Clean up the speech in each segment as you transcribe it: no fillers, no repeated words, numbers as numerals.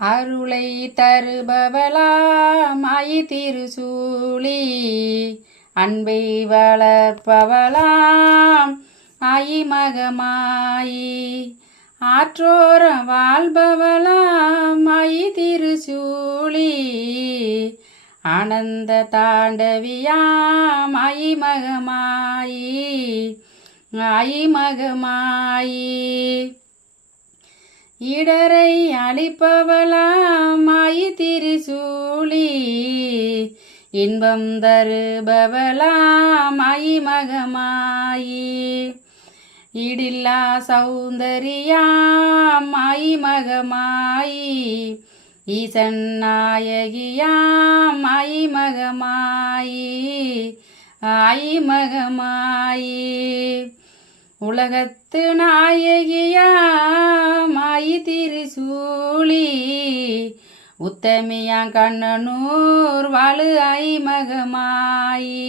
அருளை தருபவளாம் ஆயி திருசூலி, அன்பை வளர்ப்பவளாம் ஆயி மகமாயி, ஆற்றோரம் வாழ்பவளாம் ஆயி திருசூலி, ஆனந்த தாண்டவியாம் ஆயி மகமாயி, ஆயி மகமாயி, இடரை அளிப்பவளாம் ஆயி திருசூலி, இன்பம் தருபவளாம் ஆயி மகமாயி, இடில்லா சௌந்தரியாம் ஆயி மகமாயி, ஈசன் நாயகியாம் ஆயி மகமாயி, ஆயி மகமாயி, உலகத்து நாயகியாம் ஆயி திருசூலி, உத்தமியாம் கண்ணனூர் வாழு ஆயி மகமாயி,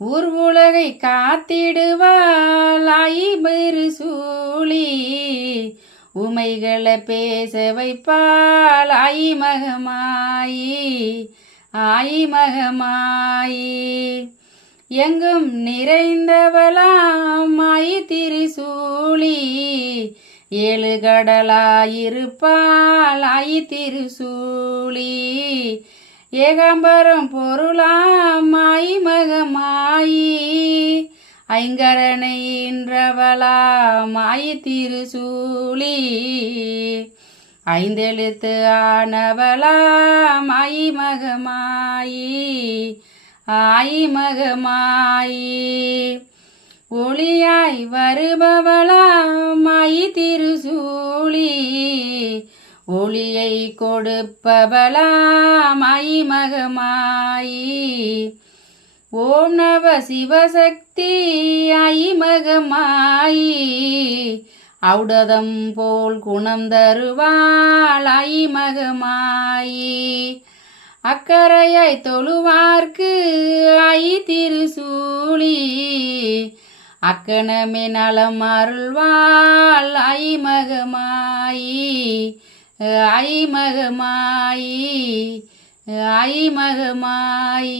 ஊர் உலகை காத்திடுவாள் ஆயி திருசூலி, உமைகளை பேச வைப்பாள் ஆயி மகமாயி, ஆயி மகமாயி, எங்கும் நிறைந்தவளாம் ஆயி திருசூலி, ஏழு கடலாயிருப்பாள் ஆயி திருசூலி, ஏகாம்பரம் பொருளாம் ஆயி மகமாயி, ஐங்கரனையின்றவளாம் ஆயி திருசூலி, ஐந்தெழுத்து ஆனவளாம் ஆயி மகமாயி, ஆயி மகமாயி, ஒளியாய் வருபவளாம் ஆயி திருசூலி, ஒளியை கொடுப்பவளாம் ஆயி மகமாயி, ஓம் நவ சிவசக்தி ஆயி மகமாயி, ஔடதம் போல் குணம் தருவாள் ஆயி மகமாயி, அக்கரையாய் தொழுவார்க்கு ஆயி திருசூலி, அக்கணமே நலம் அருள்வாள் ஆயி மகமாயி, ஆயி மகமாயி, ஆயி மகமாயி.